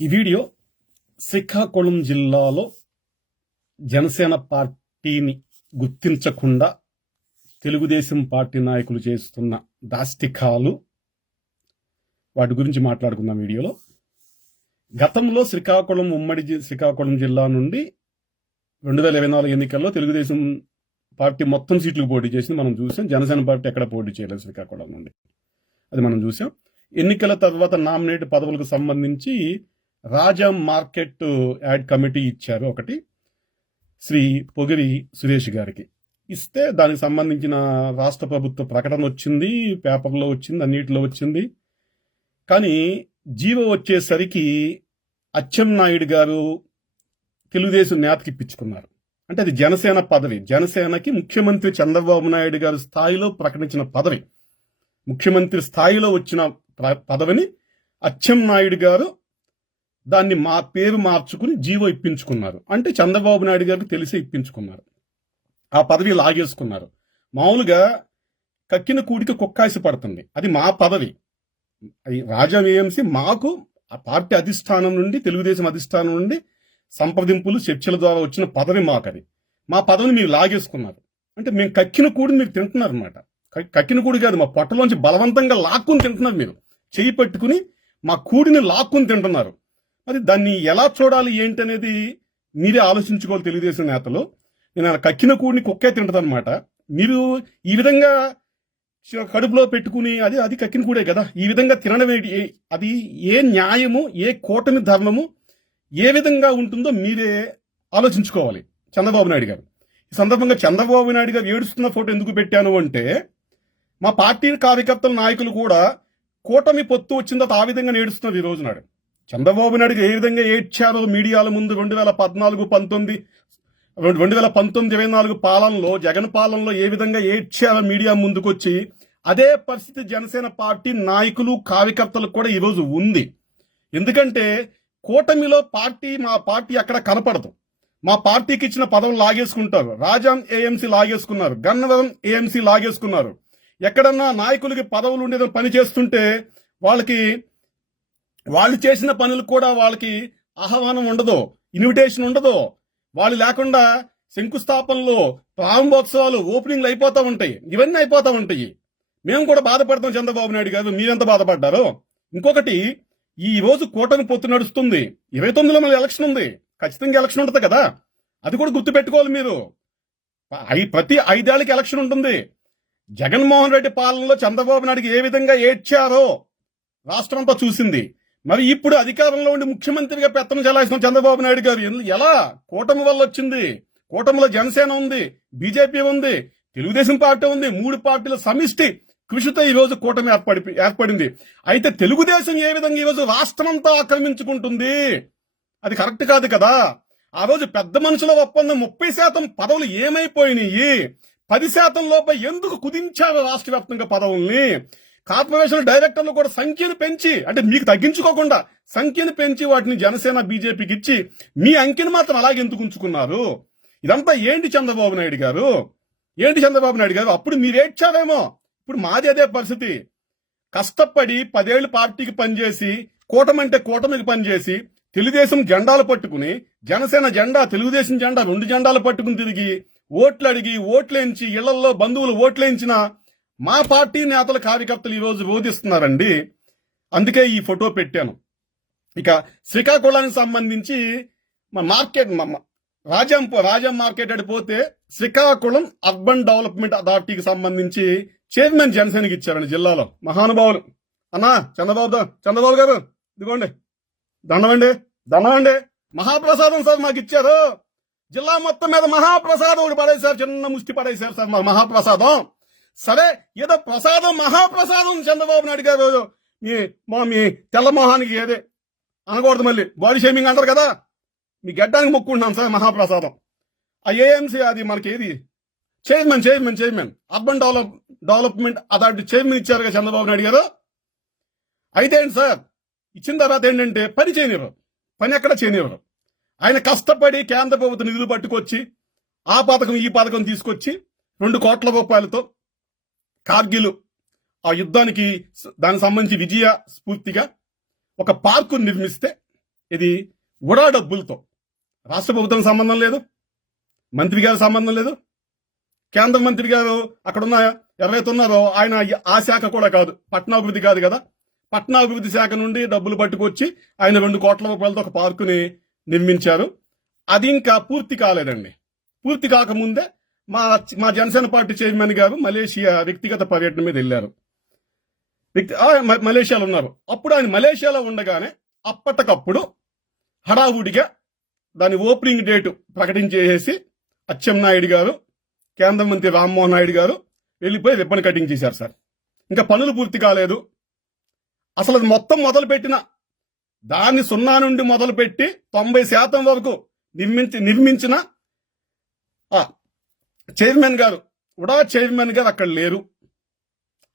ఈ వీడియో శ్రీకాకుళం జిల్లాలో జనసేన పార్టీని గుర్తించకుండా తెలుగుదేశం పార్టీ నాయకులు చేస్తున్న దాష్టికాలు వాటి గురించి మాట్లాడుకుందాం. వీడియోలో గతంలో శ్రీకాకుళం జిల్లా నుండి 2024 ఎన్నికల్లో తెలుగుదేశం పార్టీ మొత్తం సీట్లకు పోటీ చేసింది మనం చూసాం. జనసేన పార్టీ ఎక్కడ పోటీ చేయలేదు శ్రీకాకుళం నుండి, అది మనం చూసాం. ఎన్నికల తర్వాత నామినేట్ పదవులకు సంబంధించి రాజా మార్కెట్ యాడ్ కమిటీ ఇచ్చారు ఒకటి, శ్రీ పొగిరి సురేష్ గారికి ఇస్తే దానికి సంబంధించిన రాష్ట్ర ప్రభుత్వ ప్రకటన వచ్చింది, పేపర్లో వచ్చింది, అన్నిటిలో వచ్చింది. కానీ జీవో వచ్చేసరికి అచ్చెన్నాయుడు గారు తెలుగుదేశం నేతకి ఇప్పించుకున్నారు. అంటే అది జనసేన పదవి, జనసేనకి ముఖ్యమంత్రి చంద్రబాబు నాయుడు గారి స్థాయిలో ప్రకటించిన పదవి, ముఖ్యమంత్రి స్థాయిలో వచ్చిన పదవిని అచ్చెన్నాయుడు గారు దాన్ని పేరు మార్చుకుని జీవో ఇప్పించుకున్నారు. అంటే చంద్రబాబు నాయుడు గారికి తెలిసి ఇప్పించుకున్నారు, ఆ పదవి లాగేసుకున్నారు. మామూలుగా కక్కిన కూడికి కుక్కాసి పడుతుంది, అది మా పదవి. రాజా ఏఎంసీ మాకు ఆ పార్టీ అధిష్టానం నుండి, తెలుగుదేశం అధిష్టానం నుండి సంప్రదింపులు చర్చల ద్వారా వచ్చిన పదవి మాకది. మా పదవిని మీరు లాగేసుకున్నారు. అంటే మేము కక్కిన కూడిని మీరు తింటున్నారు అనమాట. కక్కిన కూడి కాదు, మా పొట్టలోంచి బలవంతంగా లాక్కుని తింటున్నారు. మీరు చెయ్యి పట్టుకుని మా కూడిని లాక్కుని తింటున్నారు. మరి దాన్ని ఎలా చూడాలి ఏంటి అనేది మీరే ఆలోచించుకోవాలి తెలుగుదేశం నేతలు. నేను కక్కిన కూడిని కుక్కే తింటదనమాట. మీరు ఈ విధంగా కడుపులో పెట్టుకుని అది కక్కిన కూడే కదా, ఈ విధంగా తినడం అది ఏ న్యాయము, ఏ కూటమి ధర్మము ఏ విధంగా ఉంటుందో మీరే ఆలోచించుకోవాలి. చంద్రబాబు నాయుడు గారు ఈ సందర్భంగా చంద్రబాబు నాయుడు గారు ఏడుస్తున్న ఫోటో ఎందుకు పెట్టాను అంటే, మా పార్టీ కార్యకర్తల నాయకులు కూడా కూటమి పొత్తు వచ్చిందో ఆ విధంగా ఏడుస్తున్నారు ఈ రోజు నాడు. చంద్రబాబు నాయుడు ఏ విధంగా ఏడ్చారో మీడియాల ముందు 2019-24 పాలనలో, జగన్ పాలనలో ఏ విధంగా ఏడ్చారో మీడియా ముందుకొచ్చి, అదే పరిస్థితి జనసేన పార్టీ నాయకులు కార్యకర్తలకు కూడా ఈరోజు ఉంది. ఎందుకంటే కూటమిలో మా పార్టీ అక్కడ కనపడదు. మా పార్టీకి ఇచ్చిన పదవులు లాగేసుకుంటారు. రాజాం ఏఎంసీ లాగేసుకున్నారు, గన్నవరం ఏఎంసీ లాగేసుకున్నారు. ఎక్కడన్నా నాయకులకి పదవులు ఉండేదని పని చేస్తుంటే వాళ్ళు చేసిన పనులు కూడా వాళ్ళకి ఆహ్వానం ఉండదు, ఇన్విటేషన్ ఉండదు. వాళ్ళు లేకుండా శంకుస్థాపనలు, ప్రారంభోత్సవాలు, ఓపెనింగ్లు అయిపోతూ ఉంటాయి, ఇవన్నీ అయిపోతూ ఉంటాయి. మేము కూడా బాధపడతాం. చంద్రబాబు నాయుడు గారు మీరెంత బాధపడ్డారో. ఇంకొకటి, ఈ రోజు కూటమి పొత్తు నడుస్తుంది. 29లో మళ్ళీ ఎలక్షన్ ఉంది, ఖచ్చితంగా ఎలక్షన్ ఉంటుంది కదా, అది కూడా గుర్తుపెట్టుకోవాలి మీరు. ప్రతి 5 ఏళ్ళకి ఎలక్షన్ ఉంటుంది. జగన్మోహన్ రెడ్డి పాలనలో చంద్రబాబు నాయుడికి ఏ విధంగా ఏడ్చారో రాష్ట్రం అంతా చూసింది. మరి ఇప్పుడు అధికారంలో ఉండి ముఖ్యమంత్రిగా పెత్తనం చెలాయిస్తున్న చంద్రబాబు నాయుడు గారు ఎలా? కూటమి వల్ల వచ్చింది. కూటమిలో జనసేన ఉంది, బీజేపీ ఉంది, తెలుగుదేశం పార్టీ ఉంది. 3 పార్టీల సమిష్టి కృషితో ఈ రోజు కూటమి ఏర్పడింది. అయితే తెలుగుదేశం ఏ విధంగా ఈరోజు రాష్ట్రమంతా ఆక్రమించుకుంటుంది, అది కరెక్ట్ కాదు కదా. ఆ రోజు పెద్ద మనుషుల ఒప్పందం 30% పదవులు ఏమైపోయినాయి? 10% లోపల ఎందుకు కుదించారు రాష్ట్ర వ్యాప్తంగా పదవుల్ని? కార్పొరేషన్ డైరెక్టర్లు కూడా సంఖ్యను పెంచి, అంటే మీకు తగ్గించుకోకుండా సంఖ్యను పెంచి వాటిని జనసేన బీజేపీకి ఇచ్చి మీ అంకెను మాత్రం అలాగే ఎందుకు ఉంచుకున్నారు? ఇదంతా ఏంటి చంద్రబాబు నాయుడు గారు? అప్పుడు మీరు ఏడ్చారేమో, ఇప్పుడు మాది అదే పరిస్థితి. కష్టపడి 10 ఏళ్లు పార్టీకి పనిచేసి, కూటమికి పనిచేసి, తెలుగుదేశం జెండాలు పట్టుకుని, జనసేన జెండా, తెలుగుదేశం జెండా 2 జెండాలు పట్టుకుని తిరిగి ఓట్లు అడిగి, ఓట్లేంచి, ఇళ్లలో బంధువులు ఓట్లేంచిన మా పార్టీ నేతల కార్యకర్తలు ఈరోజు రోధిస్తున్నారండి. అందుకే ఈ ఫోటో పెట్టాను. ఇక శ్రీకాకుళానికి సంబంధించి రాజా మార్కెట్ అడిపోతే శ్రీకాకుళం అర్బన్ డెవలప్మెంట్ అథారిటీకి సంబంధించి చైర్మన్ జనసేనకి ఇచ్చారండి జిల్లాలో. మహానుభావులు అన్నా చంద్రబాబు గారు, ఇదిగోండి దండమండి, మహాప్రసాదం సార్ మాకు ఇచ్చారు. జిల్లా మొత్తం మీద మహాప్రసాదం ఒకటి పడేశారు, చిన్న ముష్టి పడేశారు సార్ మా మహాప్రసాదం. సరే, ఏదో ప్రసాదం, మహాప్రసాదం చంద్రబాబు నాయుడు గారు మీ తెల్ల మొహానికి ఏదే అనకూడదు, మళ్ళీ బాడీ షేమింగ్ అంటారు కదా, మీ గడ్డానికి మొక్కుంటున్నాం సార్ మహాప్రసాదం. ఆ ఏఎంసీ అది మనకి ఏది chairman urban development authority chairman ఇచ్చారు కదా చంద్రబాబు నాయుడు గారు. అయితే ఏంటి సార్, ఇచ్చిన తర్వాత ఏంటంటే పని ఎక్కడ చేయనివ్వరు. ఆయన కష్టపడి కేంద్ర ప్రభుత్వ నిధులు పట్టుకొచ్చి ఆ పథకం ఈ పథకం తీసుకొచ్చి 2 కోట్ల రూపాయలతో కార్గిల్ ఆ యుద్ధానికి దానికి సంబంధించి విజయ స్ఫూర్తిగా ఒక పార్కు నిర్మిస్తే ఇది ఉడా డబ్బులతో. రాష్ట్ర ప్రభుత్వం సంబంధం లేదు, మంత్రి గారి సంబంధం లేదు, కేంద్ర మంత్రి గారు అక్కడున్న ఎవరైతే ఉన్నారో ఆయన ఆ శాఖ కూడా కాదు, పట్టణాభివృద్ధి కాదు కదా. పట్టణాభివృద్ధి శాఖ నుండి డబ్బులు పట్టుకొచ్చి ఆయన 2 కోట్ల రూపాయలతో ఒక పార్కుని నిర్మించారు. అది ఇంకా పూర్తి కాలేదండి. పూర్తి కాకముందే మా జనసేన పార్టీ చైర్మన్ గారు మలేషియా వ్యక్తిగత పర్యటన మీద వెళ్ళారు. మలేషియాలో ఉన్నారు. అప్పుడు ఆయన మలేషియాలో ఉండగానే అప్పటికప్పుడు హడావుడిగా దాని ఓపెనింగ్ డేటు ప్రకటించేసి అచ్చెన్నాయుడు గారు, కేంద్ర మంత్రి రామ్మోహన్ నాయుడు గారు వెళ్ళిపోయి రిబ్బన్ కటింగ్ చేశారు సార్. ఇంకా పనులు పూర్తి కాలేదు. అసలు అది మొత్తం మొదలుపెట్టిన దాన్ని 0 నుండి మొదలుపెట్టి 90% వరకు నిర్మించిన చైర్మన్ గారు, ఉడా చైర్మన్ గారు అక్కడ లేరు.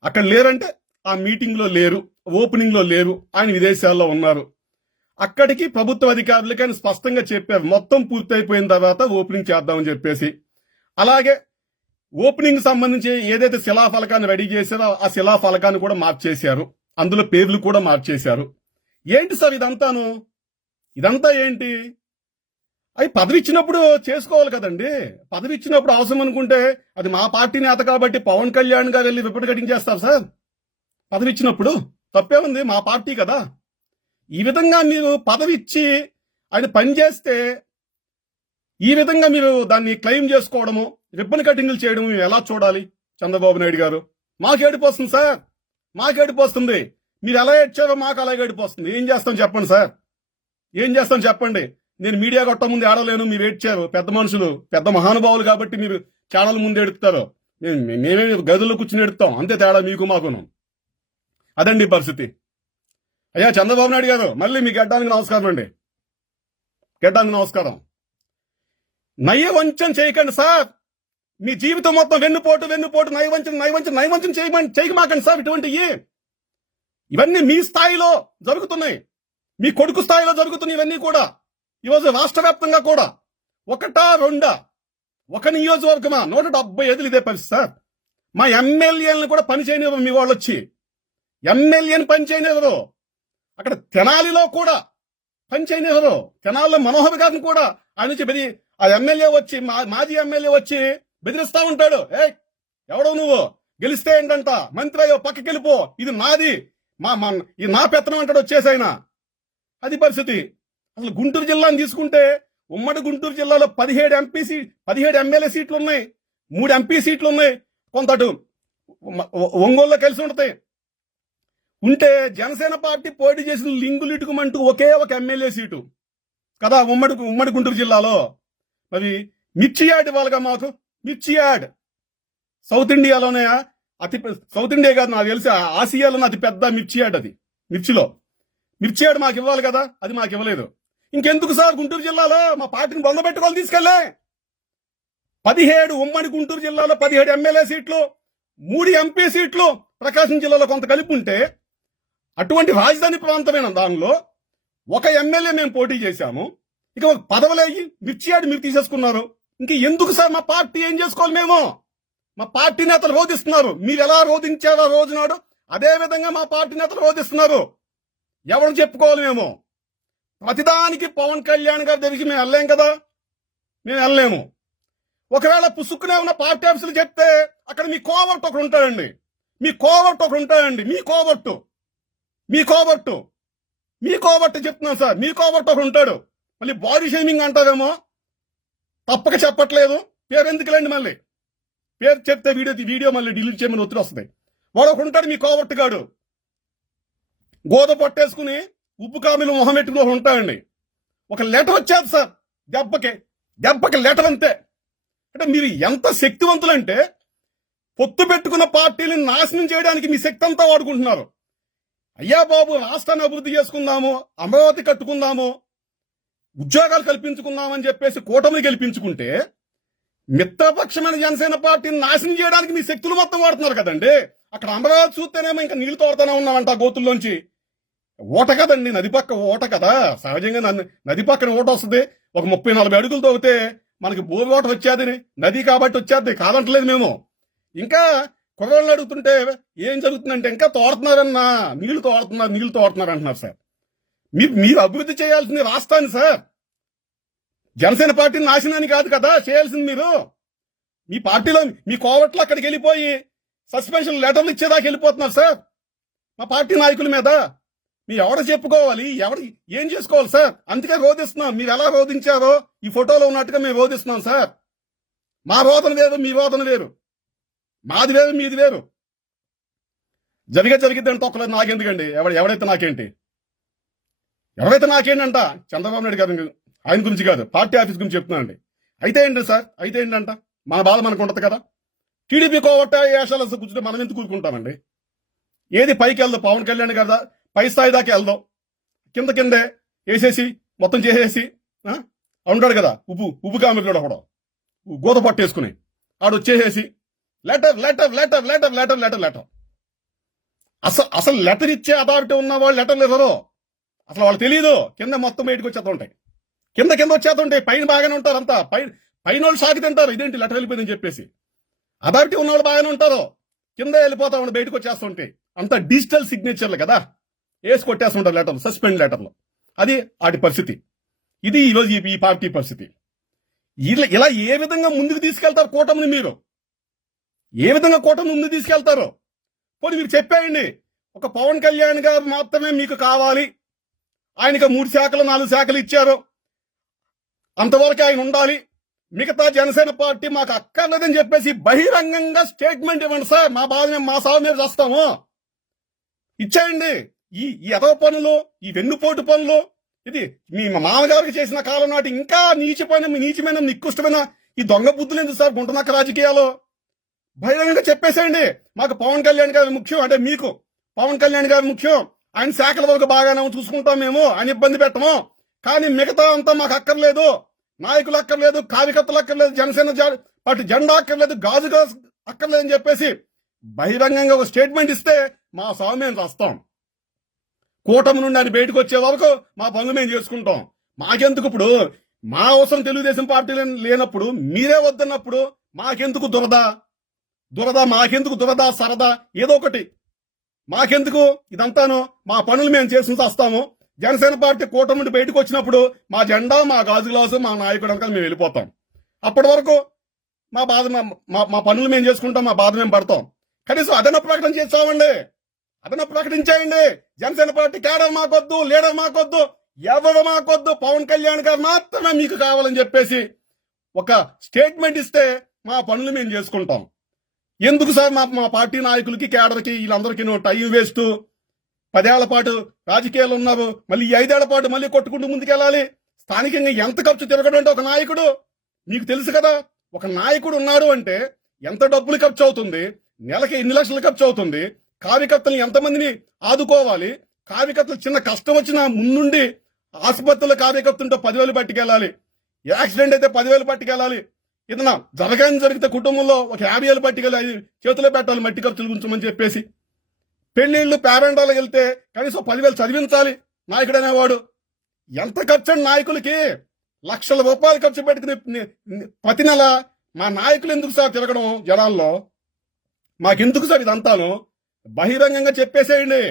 అక్కడ లేరంటే ఆ మీటింగ్ లో లేరు, ఓపెనింగ్ లో లేరు, ఆయన విదేశాల్లో ఉన్నారు. అక్కడికి ప్రభుత్వ అధికారులకి ఆయన స్పష్టంగా చెప్పారు, మొత్తం పూర్తయిపోయిన తర్వాత ఓపెనింగ్ చేద్దామని చెప్పేసి. అలాగే ఓపెనింగ్ సంబంధించి ఏదైతే శిలాఫలకాన్ని రెడీ చేశారో ఆ శిలాఫలకాన్ని కూడా మార్చేశారు, అందులో పేర్లు కూడా మార్చేశారు. ఏంటి సార్ ఇదంతాను? ఇదంతా ఏంటి? అవి పదవి ఇచ్చినప్పుడు చేసుకోవాలి కదండి. పదవి ఇచ్చినప్పుడు అవసరం అనుకుంటే అది మా పార్టీ నేత కాబట్టి పవన్ కళ్యాణ్ గారు వెళ్ళి రిబ్బన్ కటింగ్ చేస్తారు సార్. పదవి ఇచ్చినప్పుడు తప్పే ఉంది, మా పార్టీ కదా. ఈ విధంగా మీరు పదవి ఇచ్చి ఆయన పనిచేస్తే ఈ విధంగా మీరు దాన్ని క్లెయిమ్ చేసుకోవడము, రిబ్బన్ కటింగ్లు చేయడం ఎలా చూడాలి చంద్రబాబు నాయుడు గారు? మాకు ఏడిపోస్తుంది సార్, మాకు ఏడిపోస్తుంది. మీరు ఎలా ఏడ్చారో మాకు అలాగే ఏడిపోస్తుంది. ఏం చేస్తాం చెప్పండి సార్, ఏం చేస్తాం చెప్పండి. నేను మీడియా కొట్ట ముందు ఏడలేను, మీరు ఏడ్చారు. పెద్ద మనుషులు, పెద్ద మహానుభావులు కాబట్టి మీరు ఛానల్ ముందు ఎడుతారు, మేమే గదుల్లో కూర్చుని ఎడుతాం. అంతే తేడా మీకు మాకును. అదండి పరిస్థితి. అయ్యా చంద్రబాబు నాయుడు గారు, మళ్ళీ మీ గడ్డానికి నమస్కారం అండి, గడ్డానికి నమస్కారం. నయవంచన చేయకండి సార్. మీ జీవితం మొత్తం వెన్నుపోటు నయవంచన చేయమాకండి సార్. ఇవన్నీ మీ స్థాయిలో జరుగుతున్నాయి, మీ కొడుకు స్థాయిలో జరుగుతున్నాయి. ఇవన్నీ కూడా ఈరోజు రాష్ట్ర వ్యాప్తంగా కూడా 1, 2 ఒక నియోజకవర్గమా 175 ఇదే పరిస్థితి సార్. మా ఎమ్మెల్యేలను కూడా పని చేయనివ్వరు మీ వాళ్ళు వచ్చి, ఎమ్మెల్యేని పని చేయనివ్వరు. అక్కడ తెనాలిలో కూడా పని చేయనివ్వరు. తెనాలిలో మనోహర్ గారిని కూడా ఆయన నుంచి ఆ ఎమ్మెల్యే వచ్చి, మాజీ ఎమ్మెల్యే వచ్చి బెదిరిస్తా ఉంటాడు. ఎవడో నువ్వు, గెలిస్తే ఏంటంట, మంత్రి అయ్యో పక్కకి వెళ్ళిపో, ఇది నాది, ఇది నా పెత్తనం అంటాడు వచ్చేసైనా. అది పరిస్థితి. అసలు గుంటూరు జిల్లాని తీసుకుంటే ఉమ్మడి గుంటూరు జిల్లాలో 17 ఎమ్మెల్యే సీట్లు ఉన్నాయి, 3 ఎంపీ సీట్లు ఉన్నాయి, కొంత అటు ఒంగోలులో కలిసి ఉంటాయి. ఉంటే జనసేన పార్టీ పోటీ చేసిన లింగులిటుకుమంటూ ఒకే ఒక ఎమ్మెల్యే సీటు కదా ఉమ్మడి గుంటూరు జిల్లాలో. మరి మిర్చి యాడ్ ఇవ్వాలిగా మాకు, మిర్చి యాడ్. సౌత్ ఇండియాలోనే సౌత్ ఇండియా కాదు నాకు తెలిసి ఆసియాలోనే అతి పెద్ద మిర్చి యాడ్. అది మిర్చి యాడ్ మాకు ఇవ్వాలి కదా, అది మాకు ఇవ్వలేదు. ఇంకెందుకు సార్ గుంటూరు జిల్లాలో మా పార్టీని బొందబెట్టుకోవాలి తీసుకెళ్లే. 17 ఉమ్మడి గుంటూరు జిల్లాలో 17 ఎమ్మెల్యే సీట్లు, 3 ఎంపీ సీట్లు ప్రకాశం జిల్లాలో కొంత కలిపి ఉంటే, అటువంటి రాజధాని ప్రాంతమైన దానిలో ఒక ఎమ్మెల్యే మేము పోటీ చేశాము. ఇక ఒక పదవులేయి మిర్చి యాడ్ మీరు తీసేసుకున్నారు. ఇంక ఎందుకు సార్ మా పార్టీ ఏం చేసుకోవాలి? మేము మా పార్టీ నేతలు రోధిస్తున్నారు. మీరు ఎలా రోధించారో రోజునాడు అదే విధంగా మా పార్టీ నేతలు రోధిస్తున్నారు. ఎవరు చెప్పుకోవాలి? మేము ప్రతిదానికి పవన్ కళ్యాణ్ గారి దగ్గరికి మేము వెళ్ళలేం కదా, మేము వెళ్ళలేము. ఒకవేళ పుసుక్కునే ఉన్న పార్టీ ఆఫీసులు చెప్తే అక్కడ మీ కోవర్ట్ ఒకడు ఉంటాడండి, మీ కోవర్ట్ చెప్తున్నాను సార్, మీ కోవర్ట్ ఒకడు ఉంటాడు. మళ్ళీ బాడీ షేమింగ్ అంటారేమో, తప్పక చెప్పట్లేదు. పేరు ఎందుకులేండి, మళ్ళీ పేరు చెప్తే వీడియో మళ్ళీ డిలీట్ చేయమని ఒత్తిడి వస్తుంది. వాడు ఒకడు ఉంటాడు మీ కోవర్ట్ గాడు, గోద పట్టేసుకుని ఉప్పు కామిలు మొహం పెట్టుకుని ఉంటాడండి. ఒక లెటర్ వచ్చేది సార్, దెబ్బకి లెటర్ అంతే. అంటే మీరు ఎంత శక్తివంతులంటే పొత్తు పెట్టుకున్న పార్టీలను నాశనం చేయడానికి మీ శక్తి అంతా వాడుకుంటున్నారు. అయ్యా బాబు, రాష్ట్రాన్ని అభివృద్ధి చేసుకుందాము, అమరావతి కట్టుకుందాము, ఉద్యోగాలు కల్పించుకుందామని చెప్పేసి కూటమిని గెలిపించుకుంటే మిత్రపక్షమైన జనసేన పార్టీని నాశనం చేయడానికి మీ శక్తులు మొత్తం వాడుతున్నారు కదండి. అక్కడ అమరావతి చూస్తేనేమో ఇంకా నీళ్లు తోడుతూనే ఉన్నామంట గోతుల్లోంచి. ఓట కదండి, నది పక్క ఓట కదా. సహజంగా నది పక్కన ఓట వస్తుంది. ఒక 30-40 అడుగులు తవ్వితే మనకి బోరు ఓట వచ్చేది, నది కాబట్టి వచ్చేది కాదంటలేదు మేము. ఇంకా కుర్రోళ్ళు అడుగుతుంటే ఏం జరుగుతుందంటే ఇంకా తోడుతున్నారన్నా, నీళ్లు తోడుతున్నారు అంటున్నారు సార్. మీరు అభివృద్ధి చేయాల్సింది రాష్ట్రాన్ని సార్. జనసేన పార్టీని నాశనాన్ని కాదు కదా చేయాల్సింది. మీరు మీ పార్టీలో మీ కోవట్లు అక్కడికి వెళ్ళిపోయి సస్పెన్షన్ లెటర్లు ఇచ్చేదాకా వెళ్ళిపోతున్నారు సార్ మా పార్టీ నాయకుల మీద. మీరు ఎవరు చెప్పుకోవాలి, ఎవరు ఏం చేసుకోవాలి సార్? అందుకే రోధిస్తున్నాం. మీరు ఎలా రోధించారో ఈ ఫోటోలో ఉన్నట్టుగా మేము రోధిస్తున్నాం సార్. మా రోదన వేరు, మీ రోదన వేరు. మాది వేరు, మీది వేరు. జరిగిద్దంటే తొక్కలేదు నాకెందుకండి? ఎవడైతే నాకేంటి, ఎవరైతే నాకేంటంట? చంద్రబాబు నాయుడు గారు ఆయన గురించి కాదు, పార్టీ ఆఫీస్ గురించి చెప్తున్నానండి. అయితే ఏంటి సార్, అయితే ఏంటంట? మన బాధ మనకు ఉంటుంది కదా. టీడీపీ కోవట్ట ఏషాలు కూర్చుంటే మనం ఎందుకు కూరుకుంటామండి? ఏది పైకి వెళ్దాం, పవన్ కళ్యాణ్ కదా పై స్థాయి దాకా వెళ్దాం. కిందే వేసేసి మొత్తం చేసేసి ఉంటాడు కదా ఉప్పు కామెడీలో కూడా గోత పట్టేసుకుని ఆడు వచ్చేసేసి letter letter letter letter letter letter letter. అసలు లెటర్ ఇచ్చే అథారిటీ ఉన్న వాళ్ళు లెటర్లు ఇవ్వరు. అసలు వాళ్ళు తెలియదు. కింద మొత్తం బయటకు వచ్చేస్తూ ఉంటాయి, కింద వచ్చేస్తుంటాయి. పైన బాగానే ఉంటారు అంతా. పైన వాళ్ళు షాకి తింటారు, ఇదేంటి లెటర్ వెళ్ళిపోయిందని చెప్పేసి. అథారిటీ ఉన్న వాళ్ళు బాగానే ఉంటారు, కింద వెళ్ళిపోతా ఉండి బయటకు వచ్చేస్తుంటాయి. అంత డిజిటల్ సిగ్నేచర్లు కదా, వేసి కొట్టేస్తుంటారు లెటర్లు, సస్పెండ్ లెటర్లు. అది వాటి పరిస్థితి. ఇది ఈరోజు ఈ పార్టీ పరిస్థితి. ఇలా ఏ విధంగా ముందుకు తీసుకెళ్తారు కూటమిని? మీరు ఏ విధంగా కూటమి ముందుకు తీసుకెళ్తారు? పోనీ మీరు చెప్పేయండి, ఒక పవన్ కళ్యాణ్ గారు మాత్రమే మీకు కావాలి, ఆయనకి 3 శాఖలు 4 శాఖలు ఇచ్చారు, అంతవరకు ఆయన ఉండాలి, మిగతా జనసేన పార్టీ మాకు అక్కర్లేదని చెప్పేసి బహిరంగంగా స్టేట్మెంట్ ఇవ్వండి సార్. మా బాధ మేము మా సాగు మీద చేస్తాము. ఇచ్చేయండి. ఈ ఎదవ పనులు, ఈ వెన్నుపోటు పనులు, ఇది మీ మామగారికి చేసిన కాలం నాటి ఇంకా నీచమైన నికృష్టమైన ఈ దొంగ బుద్ధులు ఎందుకు సార్ గుంటనక్క రాజకీయాలు? బహిరంగంగా చెప్పేసేయండి, మాకు పవన్ కళ్యాణ్ గారు ముఖ్యం. అంటే మీకు పవన్ కళ్యాణ్ గారు ముఖ్యం, ఆయన శాఖల వరకు బాగానే చూసుకుంటాం, మేము ఆయన ఇబ్బంది పెట్టము, కానీ మిగతా అంతా మాకు అక్కర్లేదు. నాయకులు అక్కర్లేదు, కార్యకర్తలు అక్కర్లేదు, జనసేన పార్టీ జెండా అక్కర్లేదు, గాజుగా అక్కర్లేదని చెప్పేసి బహిరంగంగా ఒక స్టేట్మెంట్ ఇస్తే మా సాగు మేము రాస్తాం. కూటమి నుండి ఆయన బయటకు వచ్చే వరకు మా పనులు మేము చేసుకుంటాం. మాకెందుకు ఇప్పుడు? మా అవసరం తెలుగుదేశం పార్టీ లేనప్పుడు, మీరే వద్దన్నప్పుడు మాకెందుకు దురద మాకెందుకు దురద సరదా ఏదో ఒకటి మాకెందుకు? ఇదంతాను మా పనులు మేము చేసుకుని వస్తాము. జనసేన పార్టీ కూటమి నుండి బయటకు వచ్చినప్పుడు మా జెండా, మా గాజు గ్లాసు, మా నాయకుడు అంతా మేము వెళ్ళిపోతాం. అప్పటి వరకు మా బాధ మా పనులు మేము చేసుకుంటాం, మా బాధ మేము పడతాం. కనీసం అదన ప్రకటన చేస్తామండి, అదన ప్రకటించేయండి. జనసేన పార్టీ క్యాడర్ మాకొద్దు, లీడర్ మాకొద్దు, ఎవరు మాకొద్దు, పవన్ కళ్యాణ్ గారు మాత్రమే మీకు కావాలని చెప్పేసి ఒక స్టేట్మెంట్ ఇస్తే మా పనులు మేము చేసుకుంటాం. ఎందుకు సార్ మా పార్టీ నాయకులకి, క్యాడర్కి, వీళ్ళందరికీ టైం వేస్ట్? 10 ఏళ్ల పాటు రాజకీయాలు ఉన్నారు, మళ్ళీ 5 ఏళ్ల పాటు మళ్ళీ కొట్టుకుంటూ ముందుకెళ్ళాలి. స్థానికంగా ఎంత ఖర్చు తిరగడం అంటే ఒక నాయకుడు మీకు తెలుసు కదా. ఒక నాయకుడు ఉన్నాడు అంటే ఎంత డబ్బులు ఖర్చు అవుతుంది, నెలకి ఎన్ని లక్షలు ఖర్చు అవుతుంది, కార్యకర్తలు ఎంతమందిని ఆదుకోవాలి, కార్యకర్తలు చిన్న కష్టం వచ్చినా ముందుండి ఆసుపత్రిలో కార్యకర్తలతో 10,000 పట్టుకెళ్ళాలి, యాక్సిడెంట్ అయితే 10,000 పట్టుకెళ్ళాలి, ఏదన్నా జరిగితే కుటుంబంలో ఒక 50,000 పట్టుకెళ్ళి చేతిలో పెట్టాలి మట్టి ఖర్చుల గురించి చెప్పేసి. పెళ్లిళ్ళు పేరెంటాలకు వెళ్తే కనీసం 10,000 చదివించాలి నాయకుడు అనేవాడు. ఎంత ఖర్చు నాయకులకి? లక్షల రూపాయలు ఖర్చు పెట్టుకుని ప్రతి నెల మా నాయకులు ఎందుకు సార్ తిరగడం జనాల్లో? మాకెందుకు సార్ ఇదంతాను? బహిరంగంగా చెప్పేసేయండి,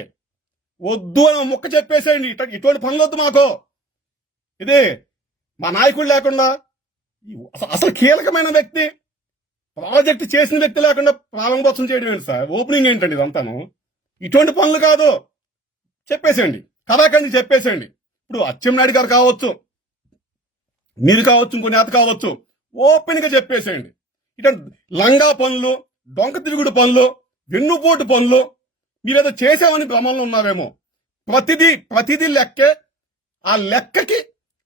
వద్దు అని మొక్క చెప్పేసేయండి. ఇటువంటి పనులు వద్దు మాకు. ఇది మా నాయకుడు లేకుండా, అసలు కీలకమైన వ్యక్తి, ప్రాజెక్ట్ చేసిన వ్యక్తి లేకుండా ప్రారంభోత్సవం చేయడం ఏంటి సార్? ఓపెనింగ్ ఏంటండి ఇదంతాను? ఇటువంటి పనులు కాదు. చెప్పేసేయండి, కథాకండి చెప్పేసేయండి. ఇప్పుడు అచ్చెన్నాయుడు గారు కావచ్చు, మీరు కావచ్చు, ఇంకో నేత కావచ్చు, ఓపెన్ గా చెప్పేసేయండి. ఇటువంటి లంగా పనులు, డొంక తిరుగుడు పనులు, వెన్నుపోటు పనులు మీరేదో చేసామని భ్రమంలో ఉన్నారేమో. ప్రతిదీ లెక్కే. ఆ లెక్కకి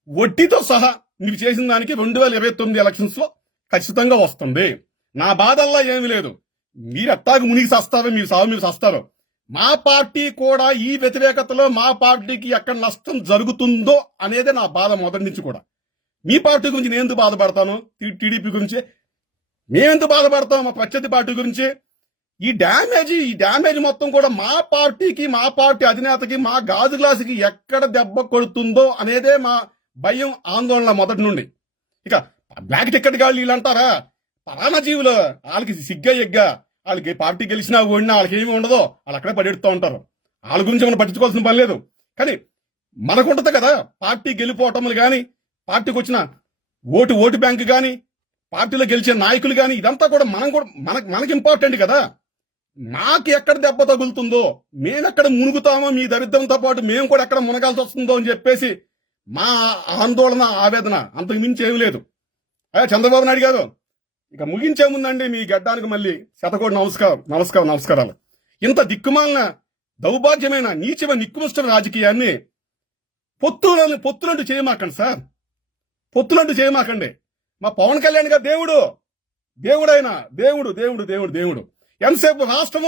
వడ్డీతో సహా మీరు చేసిన దానికి 2029 ఎలక్షన్స్ లో ఖచ్చితంగా వస్తుంది. నా బాధల్లా ఏమీ లేదు. మీరు ఎట్టాగు మునిగి సస్తారు, మీరు సాగు మీరు సస్తారు. మా పార్టీ కూడా ఈ వ్యతిరేకతలో మా పార్టీకి ఎక్కడ నష్టం జరుగుతుందో అనేదే నా బాధ మొదటి నుంచి కూడా. మీ పార్టీ గురించి నేను ఎందుకు బాధపడతాను? టీడీపీ గురించి మేమెందుకు బాధపడతాం? మా ప్రత్యర్థి పార్టీ గురించి ఈ డ్యామేజ్ మొత్తం కూడా మా పార్టీకి, మా పార్టీ అధినేతకి, మా గాజు గ్లాసుకి ఎక్కడ దెబ్బ కొడుతుందో అనేదే మా భయం, ఆందోళన మొదటి నుండి. ఇక బ్లాక్ టికెట్ గాళ్ళు వీళ్ళంటారా, పరాణ జీవులు, వాళ్ళకి సిగ్గా వాళ్ళకి పార్టీ గెలిచినా ఓడినా వాళ్ళకి ఏమి ఉండదో, వాళ్ళు అక్కడే పడెడుతూ ఉంటారు. వాళ్ళ గురించి మనం పట్టించుకోవాల్సిన పని లేదు. కానీ మనకుంటది కదా పార్టీ గెలిపోవటములు కానీ, పార్టీకి వచ్చిన ఓటు బ్యాంక్ కానీ, పార్టీలో గెలిచే నాయకులు కానీ, ఇదంతా కూడా మనకి ఇంపార్టెంట్ కదా. మాకు ఎక్కడ దెబ్బ తగులుతుందో, మేమెక్కడ మునుగుతామో, మీ దరిద్రంతో పాటు మేము కూడా ఎక్కడ మునగాల్సి వస్తుందో అని చెప్పేసి మా ఆందోళన, ఆవేదన, అంతకు మించి ఏమీ లేదు. చంద్రబాబు నాయుడు గారు, ఇక ముగించే ముందండి మీ గడ్డానికి మళ్ళీ శతకోటి నమస్కారాలు. ఇంత దిక్కుమాలిన, దౌర్భాగ్యమైన, నీచమైన, నికృష్ట రాజకీయాన్ని పొత్తులంటూ చేయమాకండి సార్. పొత్తులంటూ చేయమాకండి. మా పవన్ కళ్యాణ్ గారు దేవుడైన దేవుడు. ఎంతసేపు రాష్ట్రం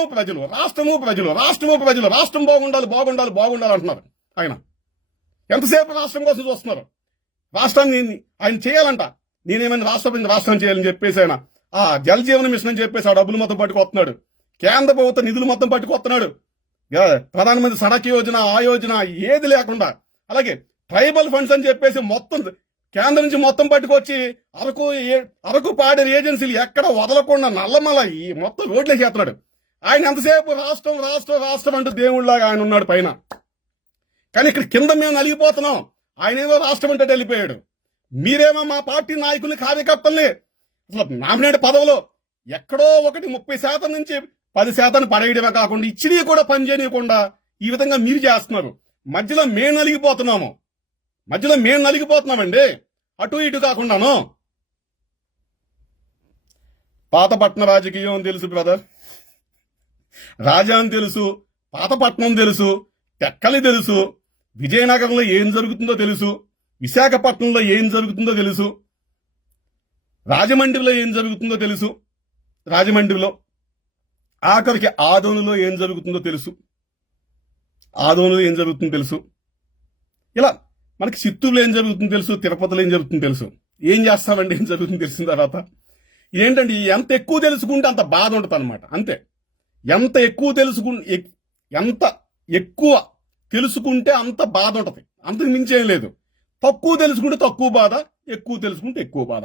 బాగుండాలి అంటున్నారు ఆయన. ఎంతసేపు రాష్ట్రం కోసం చూస్తున్నారు. రాష్ట్రాన్ని ఆయన చేయాలంట. నేనేమైనా రాష్ట్రం చేయాలని చెప్పేసి ఆయన ఆ జల్ జీవన మిషన్ అని చెప్పేసి ఆ డబ్బులు మొత్తం పట్టుకొస్తున్నాడు. కేంద్ర ప్రభుత్వ నిధులు మొత్తం పట్టుకొస్తున్నాడు. ప్రధానమంత్రి సడక్ యోజన, ఆ యోజన ఏది లేకుండా, అలాగే ట్రైబల్ ఫండ్స్ అని చెప్పేసి మొత్తం కేంద్రం నుంచి మొత్తం పట్టుకొచ్చి అరకు పాడేరు ఏజెన్సీలు ఎక్కడ వదలకుండా నల్లమల ఈ మొత్తం రోడ్లే చేస్తున్నాడు. ఆయన ఎంతసేపు రాష్ట్రం అంటూ దేవుళ్లాగా ఆయన ఉన్నాడు పైన. కానీ ఇక్కడ కింద మేము నలిగిపోతున్నాం. ఆయన ఏదో రాష్ట్రం అంటే వెళ్ళిపోయాడు. మీరేమో మా పార్టీ నాయకుల్ని, కార్యకర్తల్ని అసలు నామినేట్ పదవులో ఎక్కడో ఒకటి 30% నుంచి 10% పడేయడమే కాకుండా ఇచ్చినవి కూడా పనిచేయకుండా ఈ విధంగా మీరు చేస్తున్నారు. మధ్యలో మేము నలిగిపోతున్నామండి. అటు ఇటు కాకుండాను. పాతపట్నం రాజకీయం తెలుసు బ్రదర్, రాజాం తెలుసు, పాతపట్నం తెలుసు, టెక్కలి తెలుసు, విజయనగరంలో ఏం జరుగుతుందో తెలుసు, విశాఖపట్నంలో ఏం జరుగుతుందో తెలుసు, రాజమండ్రిలో ఏం జరుగుతుందో తెలుసు, రాజమండ్రిలో ఆఖరికి ఆదోనులో ఏం జరుగుతుందో తెలుసు. ఇలా మనకి చిత్తూరులో ఏం జరుగుతుందో తెలుసు, తిరుపతిలో ఏం జరుగుతుందో తెలుసు. ఏం చేస్తామండి ఏం జరుగుతుందో తెలిసిన తర్వాత ఏంటంటే ఎంత ఎక్కువ తెలుసుకుంటే అంత బాధ ఉంటుంది అనమాట. అంతే. ఎంత ఎక్కువ తెలుసుకుంటే అంత బాధ ఉంటుంది. అంతకు మించేం లేదు. తక్కువ తెలుసుకుంటే తక్కువ బాధ, ఎక్కువ తెలుసుకుంటే ఎక్కువ బాధ.